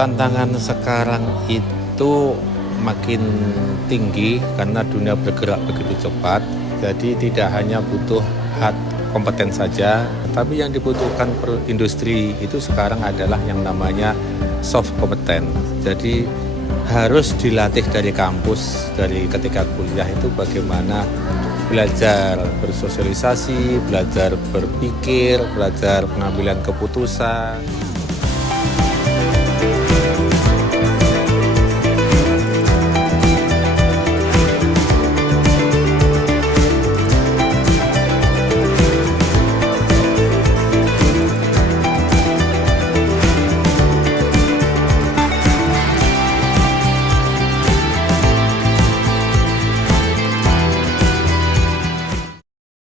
tantangan sekarang itu makin tinggi karena dunia bergerak begitu cepat. Jadi tidak hanya butuh hard kompeten saja, tapi yang dibutuhkan per industri itu sekarang adalah yang namanya soft kompeten. Jadi harus dilatih dari kampus, dari ketika kuliah itu bagaimana belajar bersosialisasi, belajar berpikir, belajar pengambilan keputusan.